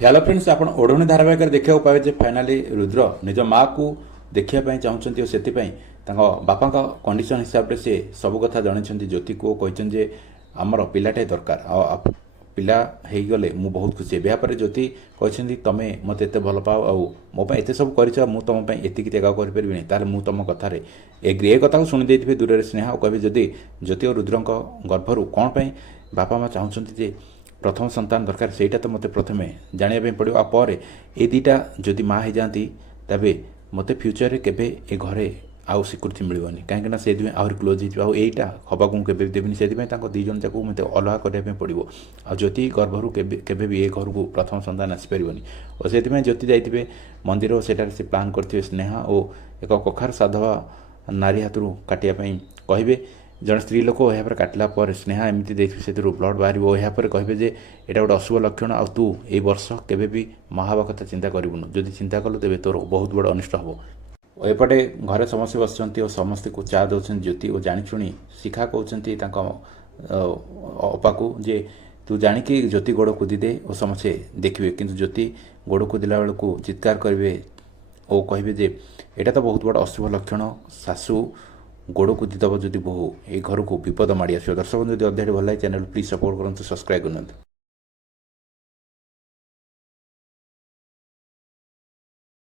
Hello friends आपण ओढ़णी धारावाहिक देखा पाए फाइनाली रुद्र निज माँ को देखा चाहते से बापा कंडीशन हिसाब से सब कथा जन ज्योति को कहते आमर पिलाटे दरकार पिला हो गले मु बहुत खुशी यापर ज्योति कहते तुम मत एत भल पाओ आ मोप एत सब कर तुम एति त्याग करें ताल मु तुम कथार एग्री ए कथा शुणी दे दूर स्नेहा कहे जदि ज्योति और रुद्र गर्भर कौन पर बापा माँ चाहते प्रथम संतान दरकार से मत प्रथम जानापी पड़ो आपर ये दुटा जदि माँ हो जाती तेरे मत फ्यूचर केवे ए घरे आउ स्वीकृति मिलनी कहीं से आहरी क्लोज होटा हवाक मुझे देवी से दीज जाक मत अलग करने पड़ो आ ज्योति गर्भर केवे भी ए घर को प्रथम संतान आसपार और से ज्योति जाइए मंदिर और सेठार से प्लां करेंगे स्नेहा और एक कखार साधवा नारी हाथ काटापी कहे जन स्त्री लोक यहाँ काटला स्नेहा एमती देखिए से ब्लड बाहर यापर कहे जे यहाँ गोटे अशुभ लक्षण आ तू ए वर्ष केवे भी महावा कथा चिंता करूँ जदि चिंता कलु तेज तोर बहुत बड़ अनिष्ट हम एपटे घरे समस्ते बस और समस्ते को चा दौरान ज्योति और जाणी शिखा कहते अपा को जे तू जाणिकी ज्योति गोड़ कूदी दे और समस्ते देखिए किंतु ज्योति गोड़ कूदिला बेलू चित्कार करेंगे और कहे जे यहाँ तो बहुत बड़ अशुभ लक्षण शाशु गोड़ कूदीदेव जदि बहु ये घर को विपद माड़ी आस दर्शक जब अध्याय भल चैनल प्लीज सपोर्ट करूँ सब्सक्राइब करना।